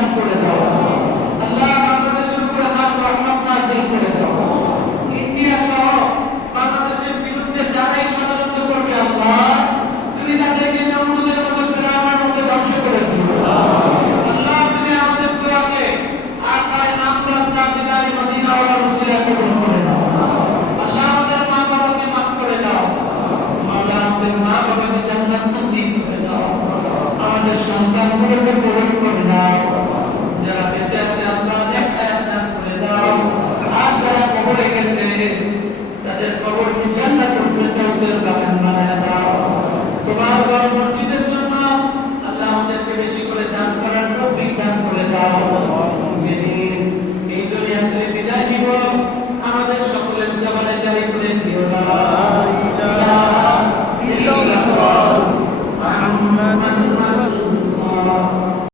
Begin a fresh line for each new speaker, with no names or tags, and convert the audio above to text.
দান করে দাও। আল্লাহ বাংলাদেশের উপরে হাস রহমত নাজিল করে দাও। ইন্ডিয়া সহ বাংলাদেশের বিরুদ্ধে যারাই ষড়যন্ত্র করবে, আল্লাহ, তুমি তাদেরকে নমরুদের মতো ফেরাউনের মতো ধ্বংস করে দিও। আল্লাহ আমাদের দোয়াকে তাজদারি মদিনা ওয়ালা উসিলা কবুল করে নাও আল্লাহ, আমাদের মা বাবাকে মাফ করে দাও। আল্লাহ, আমাদের মা বাবাকে জান্নাত নসিব করে দাও। আমাদের সন্তানগুলোকে কবুল করে দাও। কবরে গেছে তাদের কবরকে